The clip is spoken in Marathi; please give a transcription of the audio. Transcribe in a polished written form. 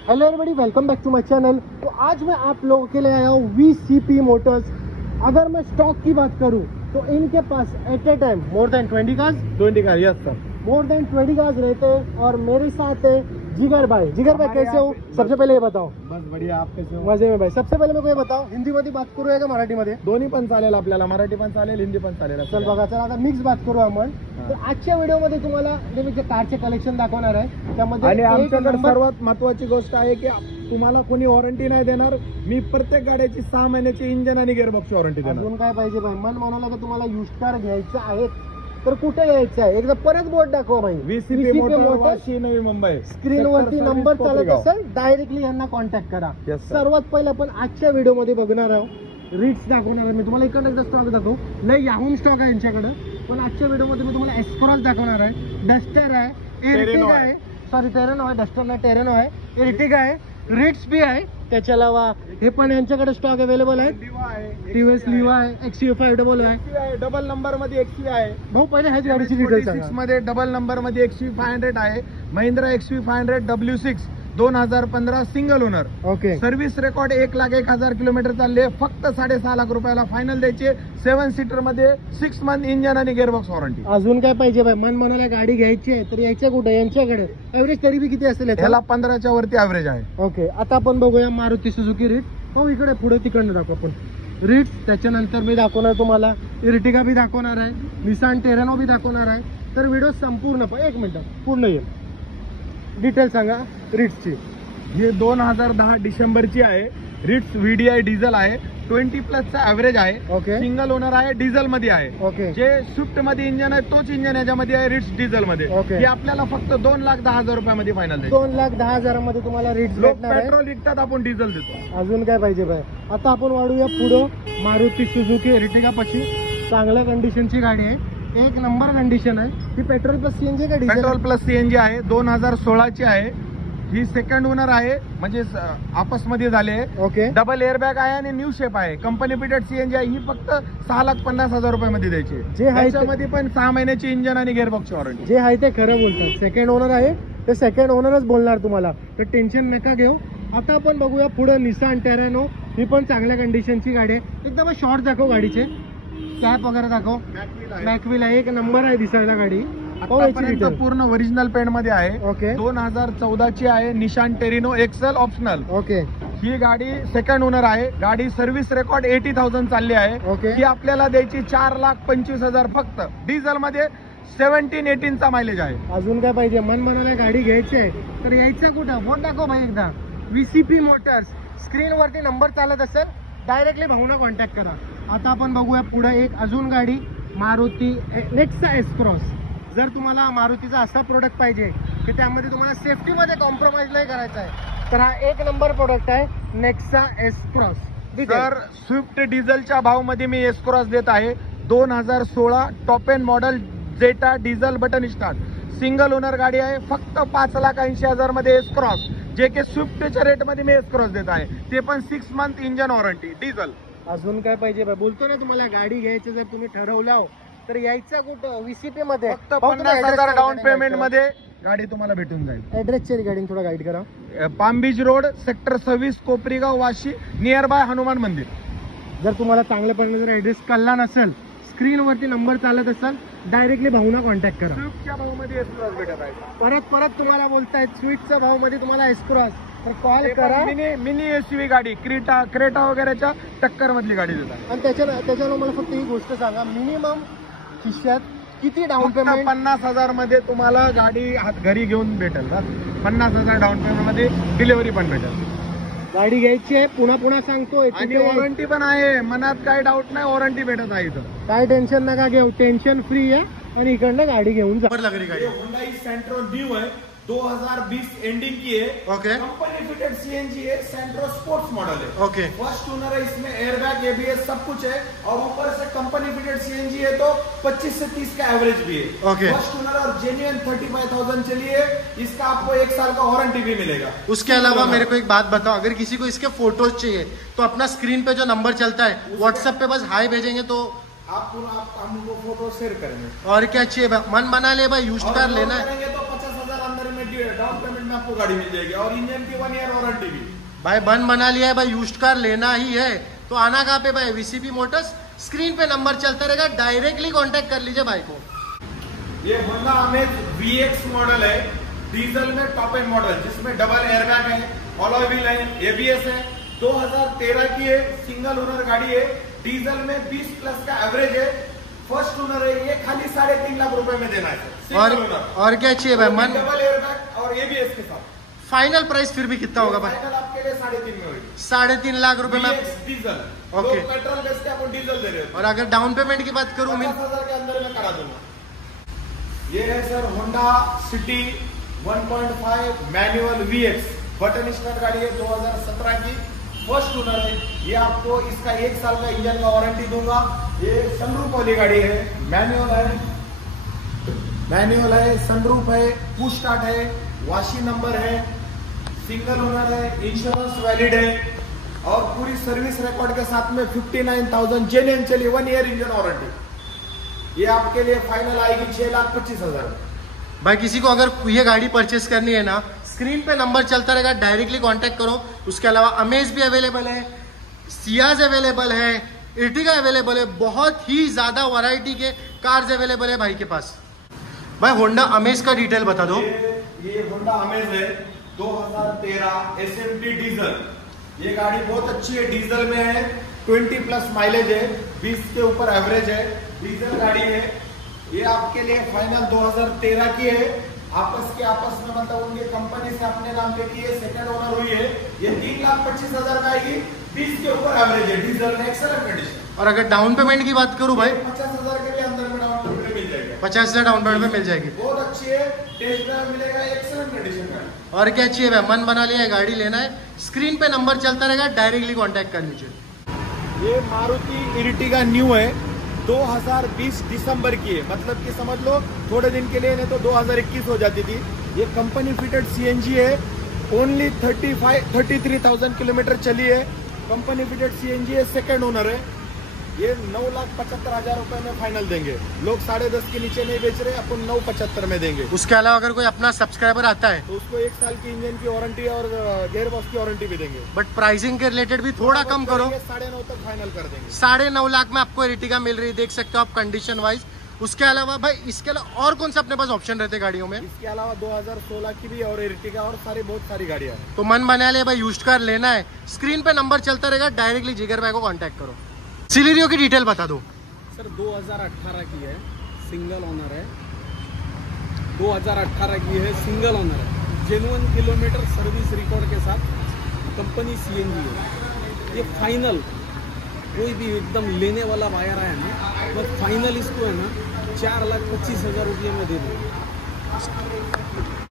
Hello everybody, welcome back to my channel. तो आज मैं आप लोगों के लिए आया हूँ VCP मोटर्स। अगर मैं स्टॉक की बात करूँ तो इनके पास at a time more than 20 car, yes sir, more than 20 cars रहते हैं। और मेरे साथ है जिगर भाई। जिगर भाई कैसे हो? सबसे पहले ये बताओ। बस बढ़िया, आप कैसे हो? मजे में भाई। सबसे पहिले मेरे को हे बताओ, हिंदीमध्ये बात करूया का मराठीमध्ये? दोन्ही पण चालेल आपल्याला, मराठी पण चालेल, हिंदी पण चालेल. चल बघा, चला आता मिक्स बात करू आपण. तर आजच्या व्हिडिओमध्ये तुम्हाला जे कारचे कलेक्शन दाखवणार आहे त्यामध्ये आणि एक आमच्याकडे नंबर- सर्वात महत्वाची गोष्ट आहे की तुम्हाला कोणी वॉरंटी नाही देणार. मी प्रत्येक गाड्याची 6 महिन्याची इंजन आणि गिअरबॉक्स वॉरंटी देणार. अजून काय पाहिजे भाई? मन म्हणाला की तुम्हाला युज कार घ्यायचं आहे तर कुठे यायचं आहे? एकदा परत बोर्ड दाखवा भाई. VCP motor, Vashi, Navi Mumbai. स्क्रीनवरती number चालत असेल, डायरेक्टली यांना कॉन्टॅक्ट करा. Yes, sir. सर्वात पहिले आपण आजच्या व्हिडिओमध्ये बघणार आहोत रिट्स दाखवणार आहे. मी तुम्हाला इकडे स्टॉक दाखवू, लय याहून स्टॉक आहे यांच्याकडे. पण आजच्या व्हिडिओमध्ये मी तुम्हाला एस्क्रॉस दाखवणार आहे, डस्टर आहे, एर्टिगा आहे, सॉरी टेरेनो आहे, डस्टर नाही टेरेनो आहे, एर्टिगा आहे, रिट्स भी आहे. त्याच्या अलावा हे पण यांच्याकडे स्टॉक अवेलेबल आहे. टीव्हीएस लिवा आहे, XUV500 आहे, डबल नंबर मध्ये XUV आहे. भाऊ पहिले ह्याच गाडीची डिटेल्स सांगा. 46 मध्ये डबल नंबर मध्ये XUV500 आहे. Mahindra XUV500 W6 2015 single owner. Okay. Service record 1,01,000 kilometre चालले. फक्त 6.5 लाख रुपयाला फायनल द्यायचे. 7 सीटर मध्ये 6 मंथ इंजन आणि गिअरबॉक्स वॉरंटी. अजून काय पाहिजे भाई? मन मनाला गाडी घ्यायची आहे तर यायच्या कुठे? यांच्याकडे. एव्हरेज तरी बी किती असेल याला 15च्या वरती ऍव्हरेज आहे. ओके. आता आपण बघूया मारुती सुझुकी रिट. हो इकडे पुढे तिकडनं दाखवू आपण रिट. त्याच्यानंतर मी दाखवणार तुम्हाला इर्टिगा बी दाखवणार आहे, निसान टेरेनो बी दाखवणार आहे. तर व्हिडिओ संपूर्ण एक मिनिट पूर्ण येईल. डिटेल सांगा रिट्सची. ही 2010 डिसेंबरची आहे. रिट्स VDI डिझेल आहे. 20+ चा ऍव्हरेज आहे. ओके. सिंगल ओनर आहे, डिझेल मध्ये आहे. ओके. जे स्विफ्ट मध्ये इंजन आहे तोच इंजन याच्यामध्ये आहे रिट्स डिझेल मध्ये. ओके. ही आपल्याला फक्त 2,10,000 रुपयामध्ये फायनल द्यायची. 2,10,000 मध्ये तुम्हाला रिट्स लोक भेटणार आहे. पेट्रोल विकतात, आपण डिझेल देतो. अजून काय पाहिजे भाई? आता आपण वाढूया पुढं. मारुती सुझुकी एर्टिगा पाशी चांगल्या कंडिशनची गाडी आहे, एक नंबर कंडिशन आहे. ही पेट्रोल प्लस सीएनजी का डिझेल? पेट्रोल प्लस CNG आहे. 2016 ची आहे. ही सेकंड ओनर आहे, म्हणजे आपसमध्ये झाले. ओके. डबल एअरबॅग आहे आणि न्यू शेप आहे. कंपनी फिटेड CNG आहे. ही फक्त 6,50,000 रुपयामध्ये द्यायची. जे आहे ते- त्याच्यामध्ये पण 6 महिन्याची इंजन आणि गिअरबॉक्स वॉरंटी. जे आहे ते खरं बोलतात. सेकंड ओनर आहे ते सेकंड ओनरच बोलणार तुम्हाला, तर टेन्शन नका घेऊ. आता आपण बघूया पुढे निसान टेरेनो. ही पण चांगल्या कंडिशनची गाडी आहे. एकदम शॉर्ट दाखव गाडीचे, कॅप वगैरे दाखव. मॅकविल आहे, एक नंबर आहे दिसायला गाडी. आतापर्यंत पूर्ण ओरिजिनल पेंट मध्ये आहे. ओके. 2014 ची आहे. निशान टेरिनो एक्सेल ऑप्शनल. ओके. ही गाडी सेकंड ओनर आहे. गाडी सर्व्हिस रेकॉर्ड 80,000 चालली आहे. ओके. ही आपल्याला द्यायची 4,25,000 फक्त. डिझेल मध्ये 17-18 चा मायलेज आहे. अजून काय पाहिजे? मन मनाला गाडी घ्यायची आहे तर यायचं कुठं? बोट दाखव भाई एकदा. VCP Motors. स्क्रीनवरती नंबर चालत असेल, डायरेक्टली भाऊना कॉन्टॅक्ट करा. आता आपण बघूया पुढे एक अजून गाडी, मारुती नेक्सा एस-क्रॉस. जर तुम्हाला मारुतीचा असा प्रोडक्ट पाहिजे की त्यामध्ये तुम्हाला सेफ्टीमध्ये कॉम्प्रोमाइज नाही करायचा आहे तर हा एक नंबर प्रोडक्ट आहे, नेक्सा एस-क्रॉस. तर स्विफ्ट डिझेलच्या भावमध्ये मी एस-क्रॉस देत आहे. 2016 top end model Jetta diesel button start single owner गाडी आहे. फक्त 5,80,000 मध्ये एस-क्रॉस, जे की स्विफ्टच्या रेट मध्ये मी एस-क्रॉस देत आहे. ते पण 6 मंथ इंजन वॉरंटी डिझेल. अजून काय पाहिजे? बोलतो ना तुम्हाला, गाडी घ्यायचं जर तुम्ही ठरवलं तर यायचं कुठं? VCP मध्ये. फक्त 50,000 डाऊन पेमेंट मध्ये गाडी तुम्हाला भेटून जाईल. ऍड्रेसची गाडी थोडा गाईड करा. Palm beach road, sector 26, Koparigaon, Vashi, near by Hanuman Mandir. जर तुम्हाला चांगल्यापणे जर ऍड्रेस कळला नसेल, स्क्रीनवरती नंबर चालत असेल, डायरेक्टली भाऊना कॉन्टॅक्ट करा. स्विफ्टच्या भावमध्ये एस-क्रॉस भेटत आहे. परत तुम्हाला बोलतायत स्विफ्टच्या भावमध्ये तुम्हाला एस-क्रॉस, तर कॉल करा. मिनी SUV गाडी, क्रेटा वगैरेच्या टक्कर मधली गाडी देतात. आणि त्याच्यावर मला फक्त ही गोष्ट सांगा, मिनिमम खिशात किती डाऊन फक्त पेमेंट? 50,000 मध्ये तुम्हाला गाडी घरी घेऊन भेटेल. 50,000 डाऊन पेमेंट मध्ये डिलिव्हरी पण भेटेल. गाडी घ्यायची आहे, पुन्हा सांगतो. आणि वॉरंटी पण आहे. मनात काही डाऊट नाही, वॉरंटी भेटत आहे इथं. काय टेन्शन नका घेऊ, टेन्शन फ्री आहे. आणि इकडनं गाडी घेऊन जा. Hyundai Santro न्यू है, 2020 एंडिंग की है. ओके. कंपनी फिटेड CNG है. Santro स्पोर्ट्स मॉडल है. ओके. फर्स्ट ओनर है. इसमें एयरबैग, ABS सब कुछ है. और ऊपर से कंपनी फिटेड CNG है तो 25 से 30 का एवरेज भी है. ओके. फर्स्ट ओनर और जेन्युइन 35,000 चली है. इसका आपको 1 साल का वारंटी भी मिलेगा. उसके अलावा मेरे को एक बात बताओ, अगर किसी को इसके फोटोज चाहिए तो अपना स्क्रीन पे जो नंबर चलता है व्हाट्सएप पे बस हाई भेजेंगे तो आप हमको फोटो शेयर करेंगे. और क्या चाहिए? मन बना ले भाई, यूज कार लेना है. तो 50,000 अंदर में की डाउन पेमेंट में आपको गाड़ी मिल जाएगी और इंजन की 1 ईयर वारंटी भी। भाई मन बना लिया है भाई, यूज्ड कार लेना ही है तो आना कहाँ पे भाई, वीसीपी मोटर्स। स्क्रीन पे नंबर चलता रहेगा, डायरेक्टली कांटेक्ट कर लीजिए भाई को। ये होंडा अमेज VX मॉडल है, डीजल में टॉप एंड मॉडल, जिसमें डबल एयरबैग है, अलॉय व्हील है, ABS है, 2013 की है, सिंगल ओनर गाड़ी है, डीजल में 20 प्लस का एवरेज है, फर्स्ट ओनर है। ये खाली 3.5 लाख रुपए में देना है और क्या चाहिए भाई मन। डबल एयरबैग और ABS के साथ। फाइनल प्राइस फिर भी कितना होगा भाई? फाइनल आपके लिए 3.5 में होगी। 3.5 लाख रुपए में डीजल। ओके। पेट्रोल बेच के आपको डीजल दे रहे हो। और अगर डाउन पेमेंट की बात करूं 50,000 के अंदर में करा दूंगा। ये है sir Honda city 1.5 manual VX button start गाड़ी है, 2017 की, फर्स्ट ओनर है। ये आपको इसका 1 साल का इंजन का वारंटी दूंगा। ये सनरूफ वाली गाड़ी है, मैनुअल है, सनरूफ है, पुश स्टार्ट है, वाशी नंबर है, सिंगल ओनर है, इंश्योरेंस वैलिड है और पूरी सर्विस रिकॉर्ड के साथ में 59,000 जेन्युइन चली, 1 ईयर इंजन वारंटी। ये आपके लिए फाइनल आएगी 6,25,000। भाई किसी को अगर ये गाड़ी परचेस करनी है ना, स्क्रीन पे नंबर चलता रहेगा, डायरेक्टली कांटेक्ट करो। उसके अलावा अमेज भी अवेलेबल है, सियाज अवेलेबल है, इर्टिगा अवेलेबल है, बहुत ही ज्यादा वैरायटी के कार्स अवेलेबल है भाई के पास। भाई होंडा अमेज का डिटेल बता दो। ये होंडा अमेज है 2013 SMT डीजल। ये गाड़ी बहुत अच्छी है, डीजल में है, 20 प्लस माइलेज है, 20 के ऊपर एवरेज है, डीजल गाड़ी है। ये आपके लिए फाइनल 2013 की है, आपस में मतलब उनके कंपनी से अपने नाम पे की है, सेकंड ओनर हुई है। ये 3,25,000 का आएगी, 20 के ऊपर एवरेज है, डीजल में एक्सेलेंट कंडीशन। और अगर डाउन पेमेंट की बात करूं भाई 50,000 के लिए अंदर में डाउन पेमेंट मिल जाएगा। 50,000 डाउन पेमेंट में मिल जाएगी। बहुत अच्छी है, टेस्ट ड्राइव मिलेगा, एक्सेलेंट कंडीशन का। और क्या चाहिए भाई, मन बना लिया है, गाड़ी लेना है, स्क्रीन पे नंबर चलता रहेगा, डायरेक्टली कांटेक्ट कर लीजिए। ये मारुति इर्टिगा न्यू है, 2020 दिसंबर की है, मतलब कि समझ लो थोड़े दिन के लिए, नहीं तो 2021 हो जाती थी। ये कंपनी फिटेड CNG है, ओनली 33,000 किलोमीटर चली है, कंपनी फिटेड CNG है, सेकंड ओनर है। ये 9,75,000 रुपए में फाइनल देंगे। लोग 10.5 के नीचे नहीं बेच रहे, अपन 9,75 में देंगे। उसके अलावा अगर कोई अपना सब्सक्राइबर आता है तो उसको 1 साल की इंजन की वारंटी और गेयर बॉक्स की वारंटी भी देंगे। बट प्राइसिंग के रिलेटेड भी थोड़ा कम करो, 9.5 तक फाइनल कर देंगे। 9.5 लाख में आपको इर्टिगा मिल रही है, देख सकते हो आप कंडीशन वाइज। उसके अलावा भाई इसके अलावा और कौन सा अपने पास ऑप्शन रहते हैं गाड़ियों में? इसके अलावा 2016 की भी और इर्टिगा और बहुत सारी गाड़ियां हैं। तो मन बना ले भाई, यूज्ड कार लेना है, स्क्रीन पे नंबर चलता रहेगा, डायरेक्टली जिगर भाई को कांटेक्ट करो। सिलेरियो की डिटेल बता दो सर। 2018 की है, सिंगल ओनर है, 2018 की है, सिंगल ओनर है, जेन्युइन किलोमीटर सर्विस रिकॉर्ड के साथ, कंपनी CNG है। ये फाइनल कोई भी एकदम लेने वाला बायर है ना, बस फाइनल इसको है ना 4,25,000 रुपये में दे दूँ।